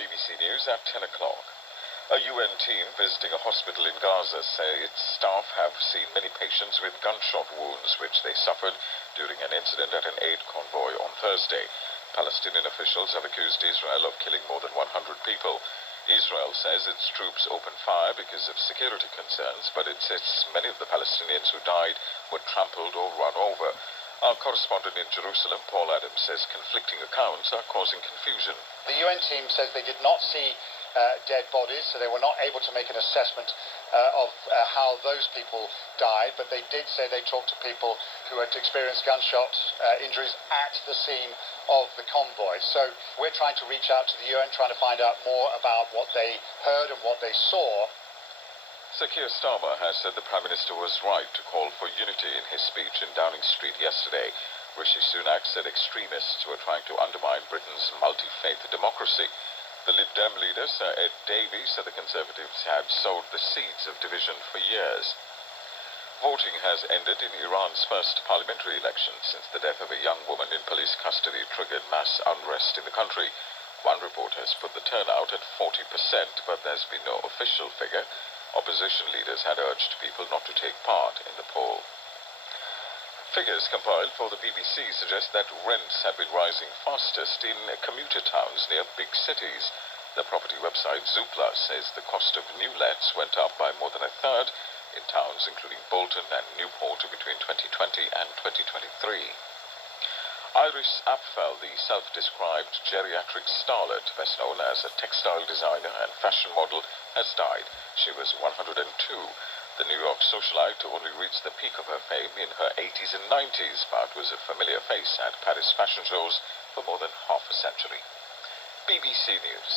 BBC News at 10 o'clock. A UN team visiting a hospital in Gaza say its staff have seen many patients with gunshot wounds which they suffered during an incident at an aid convoy on Thursday. Palestinian officials have accused Israel of killing more than 100 people. Israel says its troops opened fire because of security concerns, but it says many of the Palestinians who died were trampled or run over. Our correspondent in Jerusalem, Paul Adams, says conflicting accounts are causing confusion. The UN team says they did not see dead bodies, so they were not able to make an assessment of how those people died, but they did say they talked to people who had experienced gunshot injuries at the scene of the convoy. So we're trying to reach out to the UN, trying to find out more about what they heard and what they saw. Sir Keir Starmer has said the Prime Minister was right to call for unity in his speech in Downing Street yesterday. Rishi Sunak said extremists were trying to undermine Britain's multi-faith democracy. The Lib Dem leader, Sir Ed Davey, said the Conservatives had sowed the seeds of division for years. Voting has ended in Iran's first parliamentary election since the death of a young woman in police custody triggered mass unrest in the country. One report has put the turnout at 40%, but there's been no official figure. Opposition leaders had urged people not to take part in the poll. Figures compiled for the BBC suggest that rents have been rising fastest in commuter towns near big cities. The property website Zoopla says the cost of new lets went up by more than a third in towns including Bolton and Newport between 2020 and 2023. Iris Apfel, the self-described geriatric starlet, best known as a textile designer and fashion model, has died. She was 102. The New York socialite only reached the peak of her fame in her 80s and 90s, but was a familiar face at Paris fashion shows for more than half a century. BBC News.